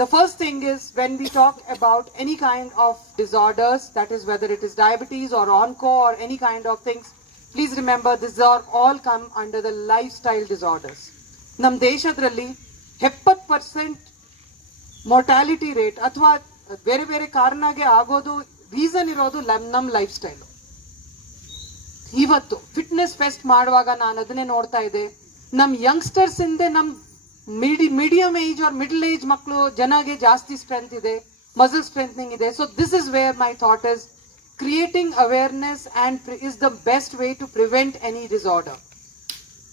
The first thing is when we talk about any kind of disorders, that is whether it is diabetes or onco or any kind of things, please remember these are all come under the lifestyle disorders. Nam ದೇಶದಲ್ಲಿ 70% mortality rate ಅಥವಾ ಬೇರೆ ಬೇರೆ ಕಾರಣಕ್ಕೆ ಆಗೋದು reason ಇರೋದು ನಮ್ಮ lifestyle. ಇವತ್ತು fitness fest ಮಾಡುವಾಗ ನಾನು ಅದನ್ನೇ ನೋಡ್ತಾ ಇದ್ದೆ, ನಮ್ಮ ಯಂಗ್ಸ್ಟರ್ಸ್ ಇಂದ ನಮ್ಮ medium age or middle age ಮಕ್ಕಳು ಜನಗೆ ಜಾಸ್ತಿ ಸ್ಟ್ರೆಂತ್ ಇದೆ, ಮಸಲ್ ಸ್ಟ್ರೆಂಥನಿಂಗ್ ಇದೆ. So this is where my thought is creating awareness and is the best way to prevent any disorder.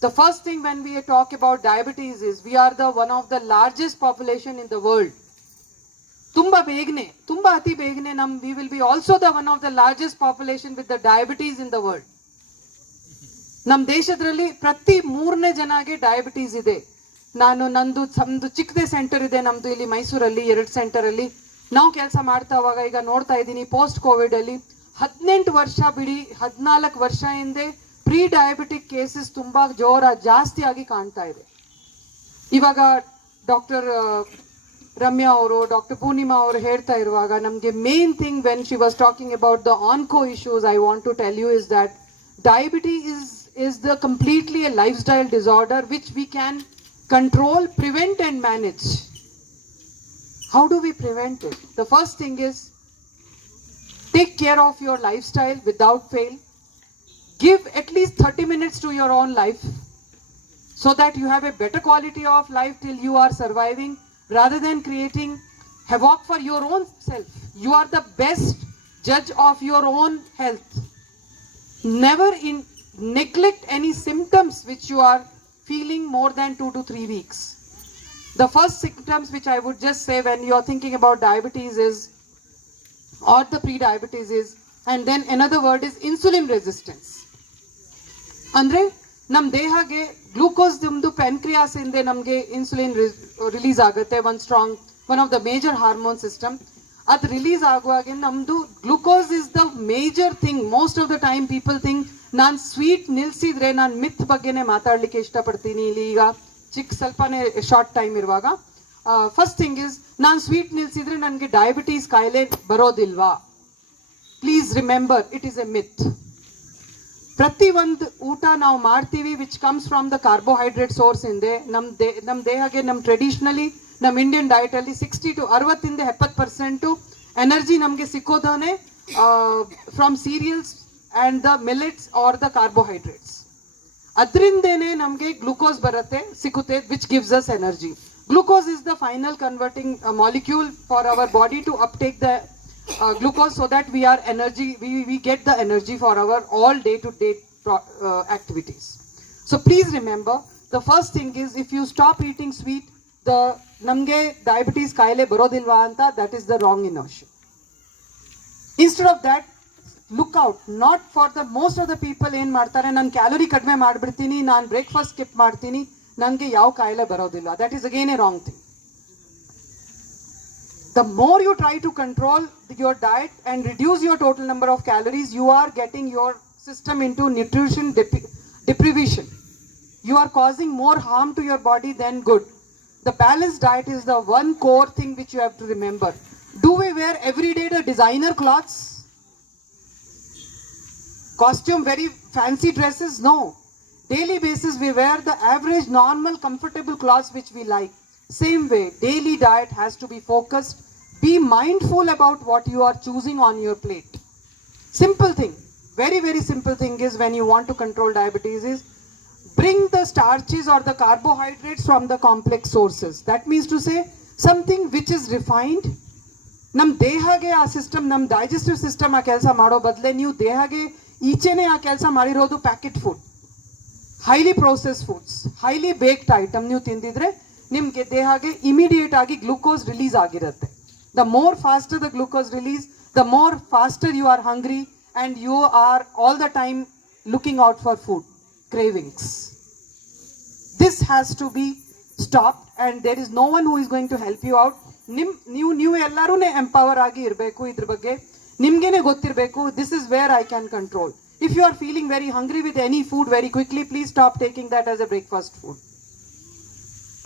The first thing when we talk about diabetes is we are the one of the largest population in the world. ತುಂಬಾ ಬೇಗನೆ ತುಂಬಾ ಅತಿ ಬೇಗನೆ we will be also the one of the largest population with the diabetes in the world. ನಮ್ಮ ದೇಶದಲ್ಲಿ ಪ್ರತಿ 3ನೇ ಜನಗೆ diabetes ಇದೆ. ನಂದು ಚಿಕ್ಕದೇ ಸೆಂಟರ್ ಇದೆ ನಮ್ದು ಇಲ್ಲಿ ಮೈಸೂರಲ್ಲಿ 2 ಸೆಂಟರ್ ಅಲ್ಲಿ ನಾವು ಕೆಲಸ ಮಾಡ್ತಾವಾಗ ಈಗ ನೋಡ್ತಾ ಇದ್ದೀನಿ ಪೋಸ್ಟ್ ಕೋವಿಡ್ ಅಲ್ಲಿ 18 ವರ್ಷ ಬಿಡಿ 14 ವರ್ಷ ಹಿಂದೆ ಪ್ರೀ ಡಯಾಬಿಟಿಕ್ ಕೇಸಸ್ ತುಂಬಾ ಜಾಸ್ತಿ ಆಗಿ ಕಾಣ್ತಾ ಇದೆ. ಇವಾಗ ಡಾಕ್ಟರ್ ರಮ್ಯಾ ಅವರು ಡಾಕ್ಟರ್ ಪೂರ್ಣಿಮಾ ಅವರು ಹೇಳ್ತಾ ಇರುವಾಗ ನಮಗೆ main thing when she was talking about the onco issues I want to tell you is that diabetes is the completely a lifestyle disorder which we can control, prevent and manage. How do we prevent it? The first thing is take care of your lifestyle without fail. Give at least 30 minutes to your own life so that you have a better quality of life till you are surviving, rather than creating havoc for your own self. You are the best judge of your own health. Never neglect any symptoms which you are feeling more than 2 to 3 weeks. The first symptoms which I would just say when you are thinking about diabetes is, or the pre-diabetes is, and then another word is insulin resistance. Andre nam dehage glucose dumdu pancreas inde namge insulin release agutte, one of the major hormone system. Ad release aguage namdu glucose is the major thing. Most of the time people think ನಾನು sweet ನಿಲ್ಸಿದ್ರೆ ನಾನು myth ಬಗ್ಗೆನೇ ಮಾತಾಡ್ಲಿಕ್ಕೆ ಇಷ್ಟಪಡ್ತೀನಿ ಇಲ್ಲಿ. ಈಗ ಸ್ವಲ್ಪನೇ short time ಇರುವಾಗ ಫಸ್ಟ್ ಥಿಂಗ್ ಇಸ್ ನಾನು ಸ್ವೀಟ್ ನಿಲ್ಸಿದ್ರೆ ನನಗೆ ಡಯಾಬಿಟೀಸ್ ಕಾಯಿಲೆ ಬರೋದಿಲ್ವಾ? Please remember it is a myth. ಪ್ರತಿ ಒಂದು ಊಟ ನಾವು ಮಾಡ್ತೀವಿ which comes from the carbohydrate source ಇಂದೆ ನಮ್ಮ ದೇಹಕ್ಕೆ ನಮ್ಮ ಟ್ರೆಡಿಷನಲಿ ನಮ್ಮ ಇಂಡಿಯನ್ ಡಯಟ್ ಅಲ್ಲಿ 60 to 70% ಎನರ್ಜಿ ನಮಗೆ ಸಿಕ್ಕೋದಾನೆ from cereals and the millets or the carbohydrates. Adrindene namge glucose baratte sikute which gives us energy. Glucose is the final converting molecule for our body to uptake the glucose so that we are energy, we get the energy for our all day to day activities. So please remember, the first thing is if you stop eating sweet, the namge diabetes kaile barodilva anta, that is the wrong notion. Instead of that, look out not for the most of the people ಏನು ಮಾಡ್ತಾರೆ, ನಾನು calorie ಕಡಿಮೆ ಮಾಡಿಬಿಡ್ತೀನಿ, ನಾನು breakfast skip ಮಾಡ್ತೀನಿ, ನನಗೆ ಯಾವ ಕಾಯಿಲೆ ಬರೋದಿಲ್ಲ. That is again A wrong thing. The more you try to control your diet and reduce your total number of calories, you are getting your system into nutrition deprivation. You are causing more harm to your body than good. The balanced diet is the one core thing which you have to remember. Do we wear every day the designer clothes? Costume, very fancy dresses? No. Daily basis we wear the average normal comfortable clothes which we like. Same way daily diet has to be focused. Be mindful about what you are choosing on your plate. Simple thing, very very simple thing is when you want to control diabetes is bring the starches or the carbohydrates from the complex sources. That means to say something which is refined. Nam dehage a system, nam digestive system a kelsa mado badle ನೀವು ದೇಹಗೆ ಈಚೆನೆ ಆ ಕೆಲಸ ಮಾಡಿರೋದು packet food, highly process foods, highly baked item ನೀವು ತಿಂದಿದ್ರೆ ನಿಮಗೆ ದೇಹಕ್ಕೆ immediate ಆಗಿ glucose release ಆಗಿರುತ್ತೆ. The more faster the glucose release, the more faster you are hungry and you are all the time looking out for food cravings. This has to be stopped and there is no one who is going to help you out. ನೀವು ಎಲ್ಲಾರೂನೇ empower ಆಗಿ ಇರಬೇಕು, ಇದ್ರ ಬಗ್ಗೆ ನಿಮ್ಗೇನೆ ಗೊತ್ತಿರಬೇಕು. This is where I can control. If you are feeling very hungry with any food very quickly, please stop taking that as a breakfast food.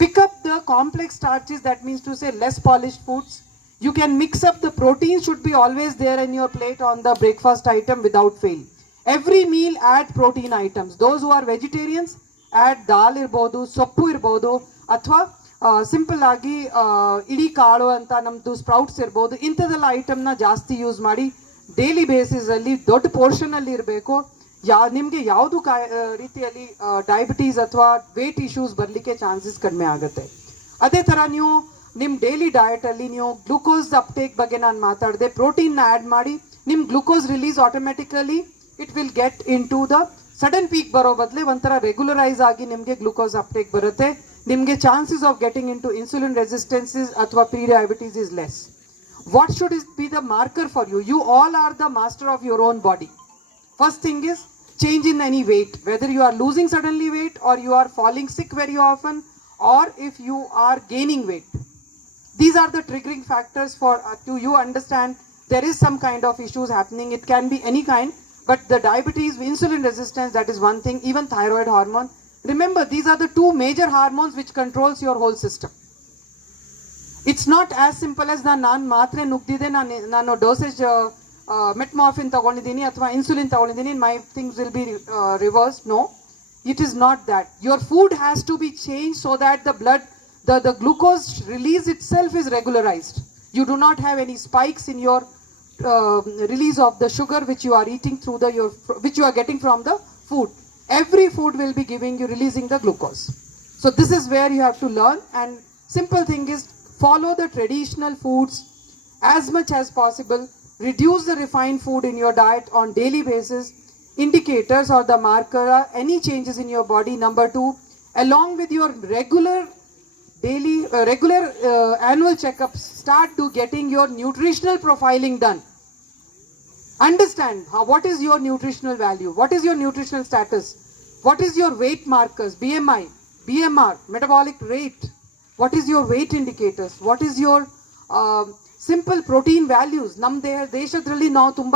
Pick pick up the complex starches, that means to say less polished foods. You can mix up the protein, should be always there in your plate on the breakfast item without fail. Every meal add protein items. Those who are vegetarians add dal irbodu, soppu irbodu, ಅಥವಾ simple ಆಗಿ ಇಡೀ ಕಾಳು ಅಂತ ನಮ್ದು sprouts ಇರ್ಬೋದು, ಇಂಥದ್ದೆಲ್ಲ ಐಟಮ್ನ ಜಾಸ್ತಿ use ಮಾಡಿ ಡೈಲಿ ಬೇಸಿಸ್ ಅಲ್ಲಿ ದೊಡ್ಡ ಪೋರ್ಷನ್ ಅಲ್ಲಿ ಇರಬೇಕು. ನಿಮಗೆ ಯಾವುದು ರೀತಿಯಲ್ಲಿ ಡಯಾಬಿಟೀಸ್ ಅಥವಾ ವೇಟ್ ಇಶ್ಯೂಸ್ ಬರಲಿಕ್ಕೆ ಚಾನ್ಸಸ್ ಕಡಿಮೆ ಆಗುತ್ತೆ. ಅದೇ ಥರ ನೀವು ನಿಮ್ಮ ಡೈಲಿ ಡಯಟಲ್ಲಿ ನೀವು ಗ್ಲೂಕೋಸ್ ಅಪ್ಟೇಕ್ ಬಗ್ಗೆ ನಾನು ಮಾತಾಡಿದೆ, ಪ್ರೋಟೀನ್ನ ಆ್ಯಡ್ ಮಾಡಿ ನಿಮ್ಮ glucose release automatically it will get into the sudden peak ಬರೋ ಬದಲೇ ಒಂಥರ ರೆಗ್ಯುಲರೈಸ್ ಆಗಿ ನಿಮಗೆ ಗ್ಲೂಕೋಸ್ ಅಪ್ಟೇಕ್ ಬರುತ್ತೆ. ನಿಮಗೆ chances of getting into insulin resistances ಅಥವಾ pre diabetes is less. What should is be the marker for you? You all are the master of your own body. First thing is change in any weight, whether you are losing suddenly weight or you are falling sick very often, or if you are gaining weight. These are the triggering factors for to you understand there is some kind of issues happening. It can be any kind, but the diabetes, insulin resistance, that is one thing. Even thyroid hormone. Remember, these are the two major hormones which controls your whole system. It's not as simple as ನಾನು ಮಾತ್ರೆ ನುಗ್ದಿದೆ, ನಾನು dosage ಮೆಟ್ಮಾರ್ಫಿನ್ ತಗೊಂಡಿದ್ದೀನಿ ಅಥವಾ insulin ತಗೊಂಡಿದ್ದೀನಿ, my things will be reverse. No, it is not that. Your food has to be change so that the blood, the glucose release itself is regularized. You do not have any spikes in your release of the sugar which you are eating through which you are getting from the food. Every food will be giving you, releasing the glucose. So this is where you have to learn, and simple thing is follow the traditional foods as much as possible. Reduce the refined food in your diet on daily basis. Indicators or the marker are any changes in your body. Number 2, along with your regular annual checkups, start to getting your nutritional profiling done. Understand what is your nutritional value, what is your nutritional status, what is your weight markers, BMI, BMR, metabolic rate, what is your weight indicators, what is your simple protein values. ನಮ್ಮ ದೇಶದಲ್ಲಿ ನಾವು ತುಂಬ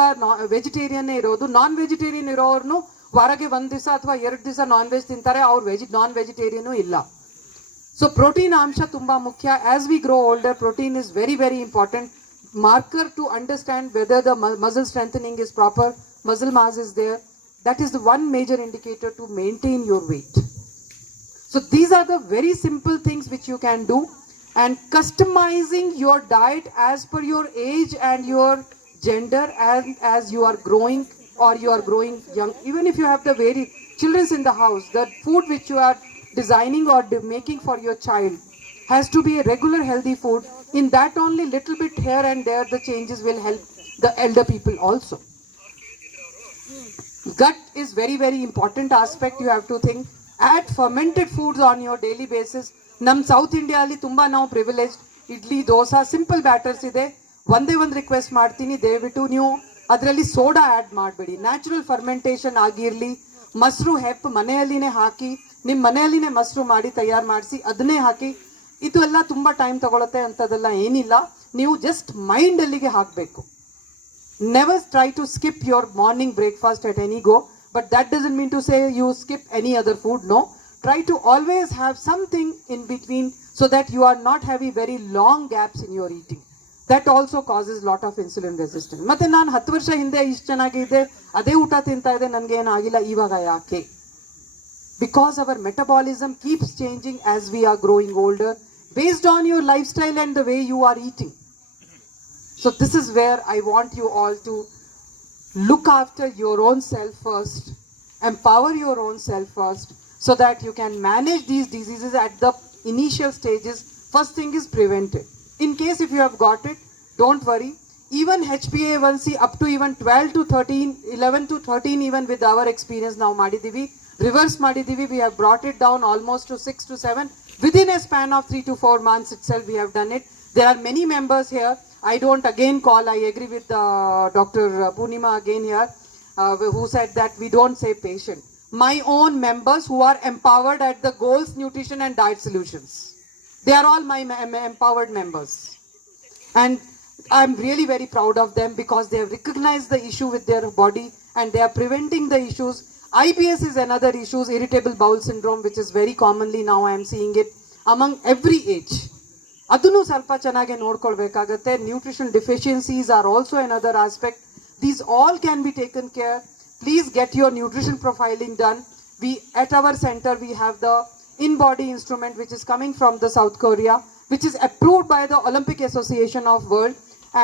ವೆಜಿಟೇರಿಯನ್ನೇ ಇರೋದು. Non vegetarian ಇರೋರ್ನು ವಾರಕ್ಕೆ 1 ದಿವಸ ಅಥವಾ 2 ದಿವಸ ನಾನ್ ವೆಜ್ ತಿಂತಾರೆ, ಅವ್ರು ನಾನ್ ವೆಜಿಟೇರಿಯನು ಇಲ್ಲ. ಸೊ ಪ್ರೋಟೀನ್ ಅಂಶ ತುಂಬ ಮುಖ್ಯ. As we grow older, protein is very very important marker to understand whether the muscle strengthening is proper, muscle mass is there. That is the one major indicator to maintain your weight. So these are the very simple things which you can do. And customizing your diet as per your age and your gender, and as you are growing or you are growing young. Even if you have the very children in the house, the food which you are designing or making for your child has to be a regular healthy food. In that only little bit here and there the changes will help the elder people also. Gut is very very important aspect. You have to think. Add fermented foods on your daily basis. ನಮ್ಮ south India ಅಲ್ಲಿ ತುಂಬ ನಾವು privilege. Idli, dosa, simple batters ಇದೆ. ಒಂದೇ ಒಂದು request ಮಾಡ್ತೀನಿ, ದಯವಿಟ್ಟು ನೀವು ಅದರಲ್ಲಿ ಸೋಡಾ ಆ್ಯಡ್ ಮಾಡಬೇಡಿ. ನ್ಯಾಚುರಲ್ ಫರ್ಮೆಂಟೇಷನ್ ಆಗಿರಲಿ. ಮೊಸರು ಹೆಪ್ಪು ಮನೆಯಲ್ಲಿನೇ ಹಾಕಿ, ನಿಮ್ಮ ಮನೆಯಲ್ಲಿನೇ ಮೊಸರು ಮಾಡಿ ತಯಾರು ಮಾಡಿಸಿ ಅದನ್ನೇ ಹಾಕಿ. ಇದು ಎಲ್ಲ ತುಂಬ ಟೈಮ್ ತಗೊಳುತ್ತೆ ಅಂಥದ್ದೆಲ್ಲ ಏನಿಲ್ಲ. ನೀವು ಜಸ್ಟ್ ಮೈಂಡ್ ಅಲ್ಲಿಗೆ ಹಾಕಬೇಕು. Never try to skip your morning breakfast at any go, but that doesn't mean to say you skip any other food. No, try to always have something in between so that you are not having very long gaps in your eating. That also causes lot of insulin resistance. ಮತ್ತೆ ನಾನು 10 ವರ್ಷ ಹಿಂದೆ ಇಷ್ಟು ಚೆನ್ನಾಗಿದೆ, ಅದೇ ಊಟ ತಿಂತಾ ಇದೆ, ನನಗೆ ಏನಾಗಿಲ್ಲ, ಇವಾಗ ಯಾಕೆ? Because our metabolism keeps changing as we are growing older based on your lifestyle and the way you are eating. So this is where I want you all to look after your own self first, empower your own self first, so that you can manage these diseases at the initial stages. First thing is prevented. In case if you have got it, don't worry. Even HbA1c up to even 12 to 13, 11 to 13 even with our experience now ಮಾಡಿದೀವಿ, reverse ಮಾಡಿದೀವಿ. We have brought it down almost to 6 to 7 within a span of 3 to 4 months itself. We have done it. There are many members here. I don't again call, I agree with Dr. Poonima again here, who said that we don't say patient. My own members who are empowered at the Goals Nutrition and Diet Solutions, they are all my empowered members, and I'm really very proud of them because they have recognized the issue with their body and they are preventing the issues. IBS is another issue, irritable bowel syndrome, which is very commonly now I am seeing it. among every age. ಅದನ್ನು ಸ್ವಲ್ಪ ಚೆನ್ನಾಗಿ ನೋಡ್ಕೊಳ್ಬೇಕಾಗತ್ತೆ. Nutrition deficiencies are also another aspect. These all can be taken care. Please get your nutrition profiling done. We at our center we have the in-body instrument which is coming from the South Korea, which is approved by the Olympic Association of World,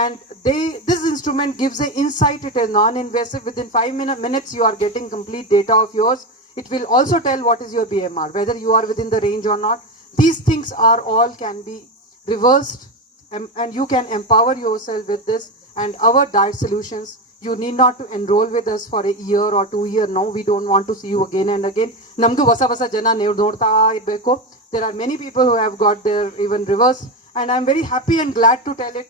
and this instrument gives an insight. It is non-invasive. Within 5 minutes you are getting complete data of yours. It will also tell what is your BMR, whether you are within the range or not. These things are all can be reversed, and you can empower yourself with this and our diet solutions. You need not to enroll with us for a year or 2 years. No, we don't want to see you again and again. Namgu vasa vasa jana nodta irbeku. There are many people who have got their even reverse, and I'm very happy and glad to tell it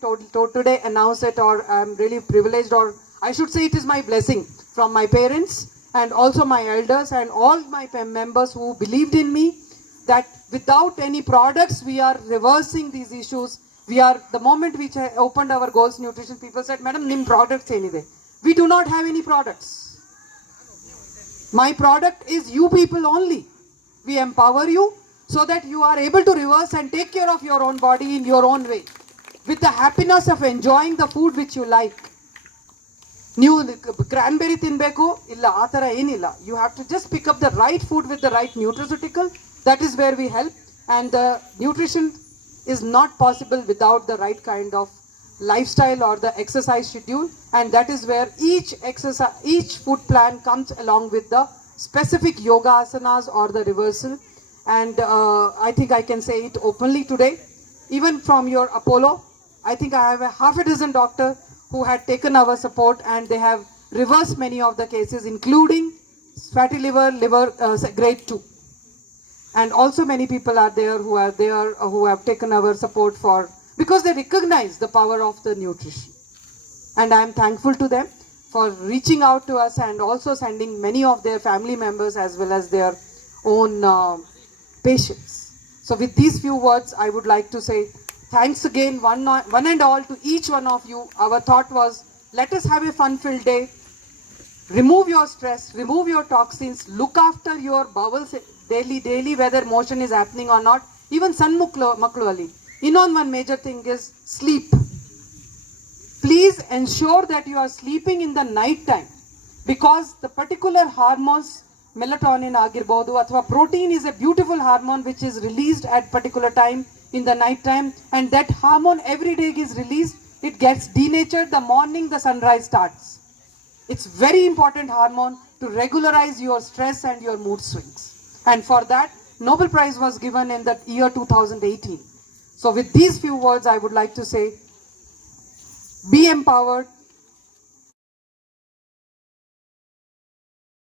today, announce it, or I'm really privileged, or I should say it is my blessing from my parents and also my elders and all my members who believed in me, that without any products we are reversing these issues. We are, the moment we opened our Goals Nutrition, people said, Madam, nim products enide. We do not have any products. My product is you people only. We empower you so that you are able to reverse and take care of your own body in your own way, with the happiness of enjoying the food which you like. ನೀವು ಕ್ರಾನ್ಬೆರಿ ತಿನ್ಬೇಕು ಇಲ್ಲ, ಆ ಥರ ಏನಿಲ್ಲ. You have to just pick up the right food with the right nutraceutical. That is where we help. And the nutrition is not possible without the right kind of lifestyle or the exercise schedule. And that is where each food plan comes along with the specific yoga asanas or the reversal. And I think I can say it openly today. Even from your Apollo, I think I have a half a dozen doctors who had taken our support, and they have reversed many of the cases, including fatty liver grade 2. And also many people are there who have taken our support because they recognize the power of the nutrition. And I am thankful to them for reaching out to us and also sending many of their family members as well as their own patients. So with these few words, I would like to say thanks again one and all to each one of you. Our thought was, let us have a fun-filled day. Remove your stress, remove your toxins, look after your bowels daily, whether motion is happening or not. Even san maklu ali. One major thing is sleep. Please ensure that you are sleeping in the night time, because the particular hormones, melatonin agirbodu athwa protein, is a beautiful hormone which is released at particular time in the night time, and that hormone every day is released. It gets denatured the morning the sunrise starts. It's very important hormone to regularize your stress and your mood swings. And for that, Nobel Prize was given in the year 2018. So with these few words, I would like to say, be empowered,